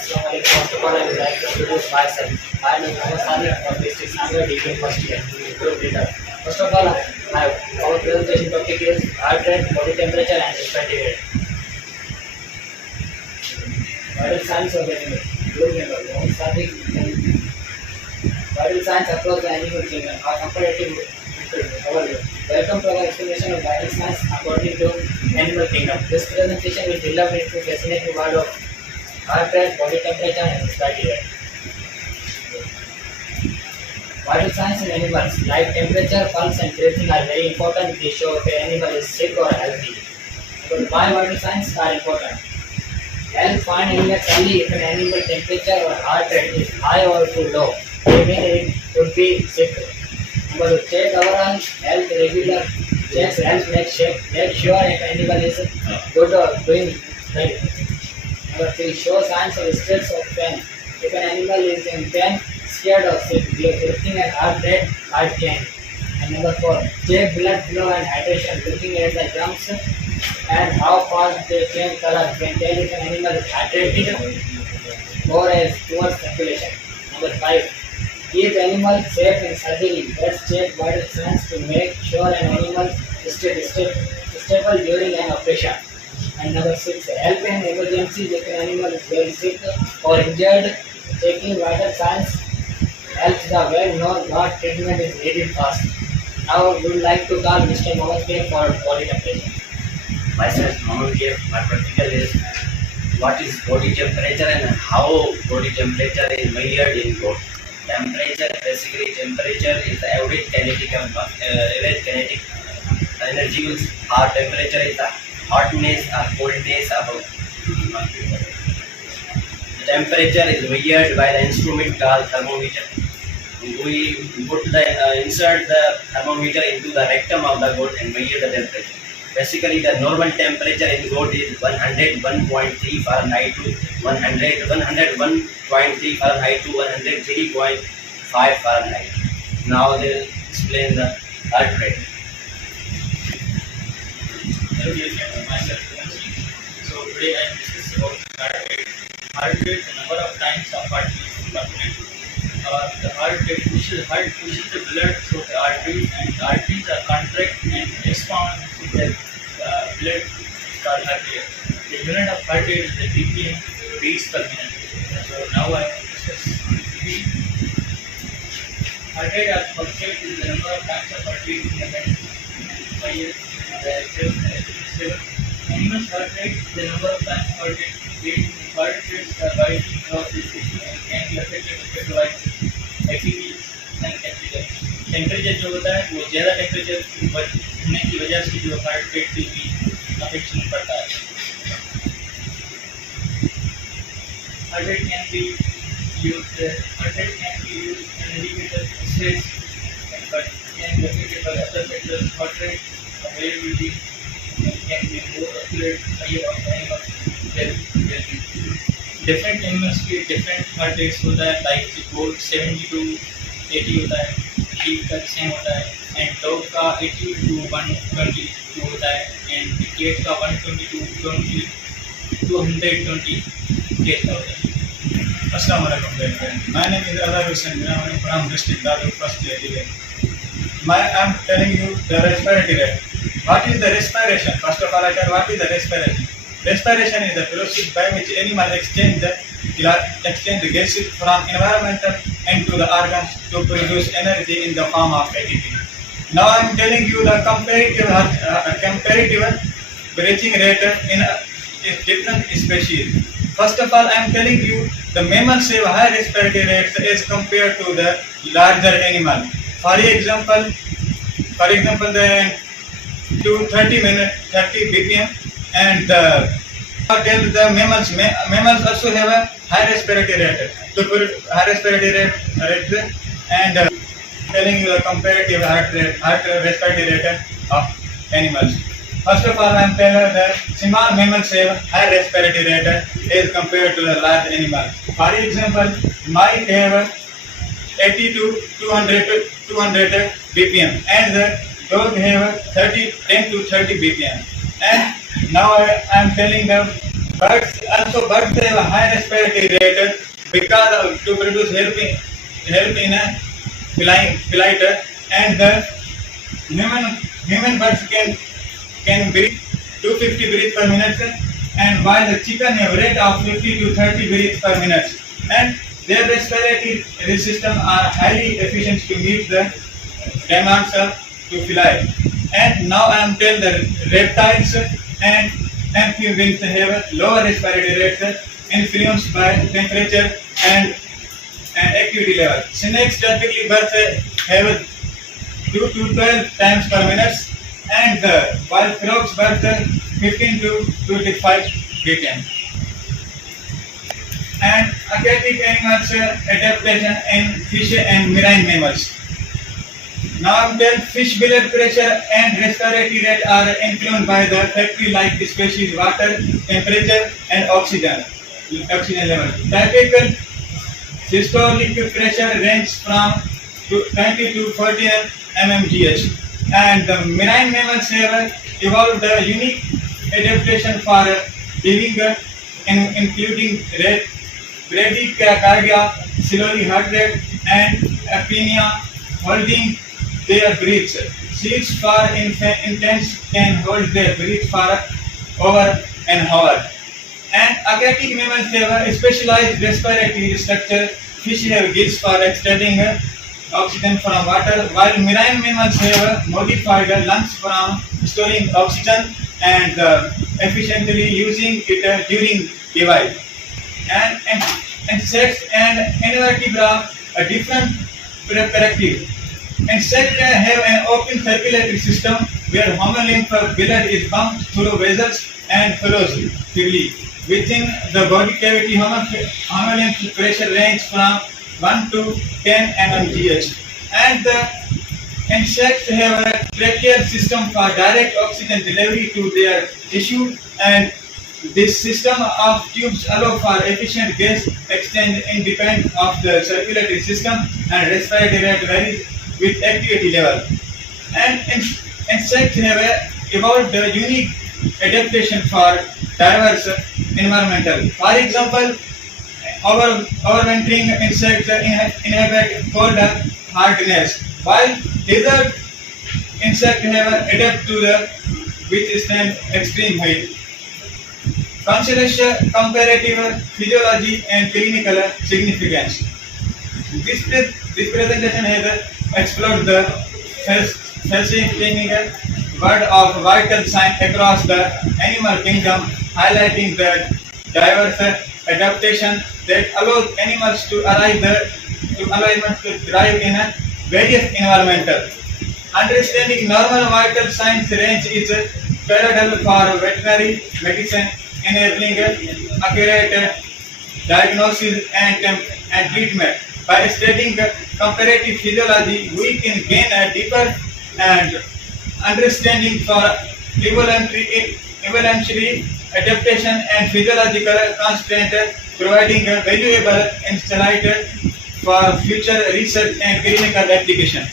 Assalamualaikum. First of all, I would like to introduce myself. I am Mohammed Sadiq from District Sangha, degree first year. Group leader. First of all, our presentation topic is heart rate, body temperature, and respiratory rate. Vital signs of animals. Group member Mohammed Sadiq. Vital signs across the animal kingdom are comparative. Welcome to our explanation of vital signs according to animal kingdom. This presentation will delve into fascinating world of heart rate, body temperature, and respiratory rate. Vital signs in animals like temperature, pulse, and breathing are very important. They show if an animal is sick or healthy. But why vital signs are important? Help find illness early if an animal temperature or heart rate is high or too low. They mean it could be sick. Number 2, check overall health. Regular checks help make sure if animal is good or doing well. Number 3, show signs of stress or pain. If an animal is in pain, scared or sick, breathing and heart rate are changed. And number 4, check blood flow and hydration. Looking at the jumps and how fast they change color can tell if an animal is hydrated or has poor circulation. Number 5, keep animals safe in surgery. Let's check vital signs to make sure an animal is stable during an operation. And number 6, help in emergencies if an animal is very sick or injured. Checking vital signs helps the well know what treatment is needed fast. Now we would like to call Mr. Mohammed K for body temperature. Myself, Mohammed K. My practical is what is body temperature and how body temperature is measured in goat. Temperature, basically temperature is the average kinetic energy use. Our temperature is the hotness or coldness of the temperature is measured by the instrument called thermometer. We insert the thermometer into the rectum of the goat and measure the temperature. Basically, the normal temperature in goat is 101.3 Fahrenheit to 101.3 Fahrenheit to 103.5 Fahrenheit. Now they will explain the heart rate. Hello dear friends, myself Kumsi. So today I am discussing about heart rate. Heart rate is the number of times a heart beats per minute. The heart rate pushes the blood through the arteries, and the arteries are contract and expand to the blood called heart rate. The unit of heart rate is the BPM, beats per minute. So now I will discuss BPM. Heart rate as calculated is the number of times a heart beat in a minute. Animal's heart rate is the number of times heart rate beats. Heart rate by across the system can be affected by activity and temperature. Temperature जो होता है वो ज़्यादा temperature होने की वजह से जो हार्ट रेट पे भी अफेक्शन पड़ता है. Heart rate can be used an indicator stress, but can be affected by other factors. Heart rate, availability, can be more accurate, higher of animal health. Different animals के different heart rates होता है. Like goat 70 to 80 होता है, sheep का same होता है, and dog का 80 to 122 होता है, and cat का 120 to 220 cat का होता है. Assalamu alaikum, dear friend. My name is Azhar Hussain. I am from district Darul first year. I am telling you the respiratory rate. What is the respiration? First of all, I tell what is the respiration. Respiration is the process by which animals exchange the gases from environmental into the organs to produce energy in the form of ATP. Now I am telling you the comparative breathing rate in different species. First of all, I am telling you the mammals have high respiratory rates as compared to the larger animal. For example, the to 30 BPM, and the mammals also have a high respiratory rate. And telling you the comparative heart respiratory rate of animals. First of all, I am telling that small mammals have high respiratory rate as compared to the large animal. For example, mice have 80 to 200 BPM, and the dog have 10 to 30 BPM. And now I am telling them birds have a high respiratory rate because to produce help in a flight, and the human birds can breathe 250 breaths per minute, and while the chicken have rate of 50 to 30 breaths per minute, and their respiratory system are highly efficient to meet the demands to fly. And now I am telling the reptiles and amphibians have lower respiratory rates influenced by temperature and activity level. Snakes typically birth have 2 to 12 times per minute, and while frogs birth 15 to 25 bpm. And aquatic animals adaptation in fish and marine mammals. Now then, fish blood pressure and respiratory rate are influenced by the factory-like species, water, temperature, and oxygen level. Typical systolic pressure ranges from 20 to 40 mmGH. And the marine mammals have evolved a unique adaptation for living, including bradycardia, slowly heart rate, and apnea, holding their breaths. Seals for intense can hold their breath for over an hour. And aquatic mammals have a specialized respiratory structure. Fish have gills for extracting oxygen from water, while marine mammals have modified lungs from storing oxygen and efficiently using it during divide. And insects and invertebrate are different perspective. Insects have an open circulatory system where homolymph blood is pumped through vessels and flows freely. Within the body cavity, homolymph pressure ranges from 1 to 10 mmGH. And the insects have a tracheal system for direct oxygen delivery to their tissue, and this system of tubes allow for efficient gas exchange independent of the circulatory system, and respiratory rate varies with activity level. And insects have evolved a unique adaptation for diverse environmental. For example, overwintering insects inhabit cold hardness, while desert insects have adapted to the withstand extreme heat. Consider comparative physiology and clinical significance. This presentation has explored the fascinating world of vital signs across the animal kingdom, highlighting the diverse adaptation that allows animals to thrive in various environmental. Understanding normal vital signs range is parallel for veterinary medicine, enabling accurate diagnosis and treatment. By studying comparative physiology, we can gain a deeper and understanding for evolutionary adaptation and physiological constraint, providing a valuable insight for future research and clinical application.